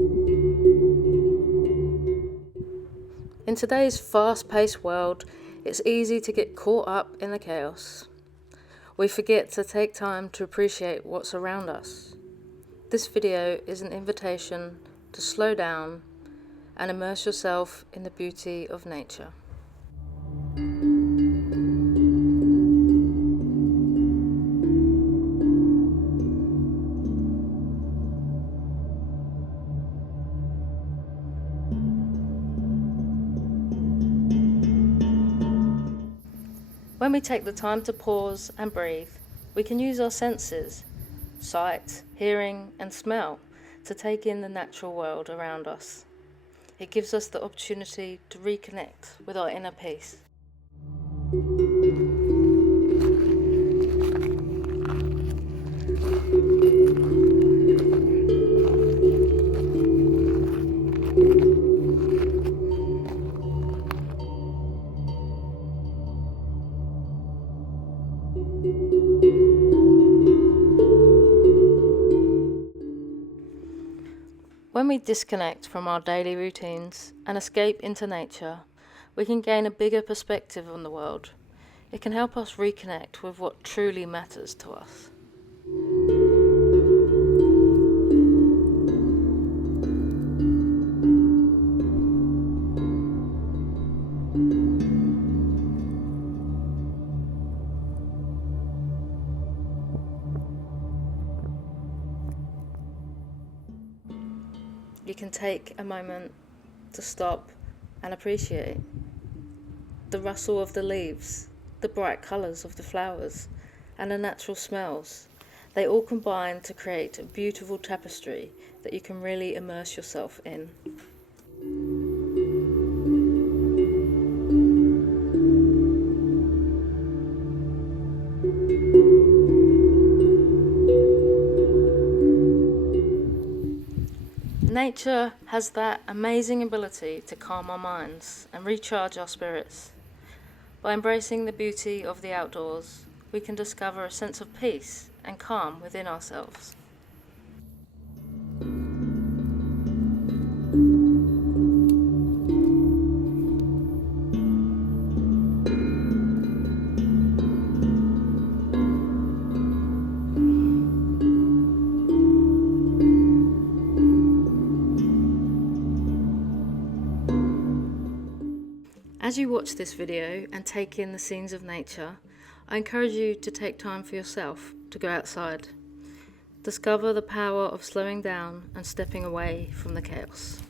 In today's fast-paced world, it's easy to get caught up in the chaos. We forget to take time to appreciate what's around us. This video is an invitation to slow down and immerse yourself in the beauty of nature. When we take the time to pause and breathe, we can use our senses, sight, hearing, and smell, to take in the natural world around us. It gives us the opportunity to reconnect with our inner peace. When we disconnect from our daily routines and escape into nature, we can gain a bigger perspective on the world. It can help us reconnect with what truly matters to us. You can take a moment to stop and appreciate the rustle of the leaves, the bright colours of the flowers, and the natural smells. They all combine to create a beautiful tapestry that you can really immerse yourself in. Nature has that amazing ability to calm our minds and recharge our spirits. By embracing the beauty of the outdoors, we can discover a sense of peace and calm within ourselves. As you watch this video and take in the scenes of nature, I encourage you to take time for yourself to go outside. Discover the power of slowing down and stepping away from the chaos.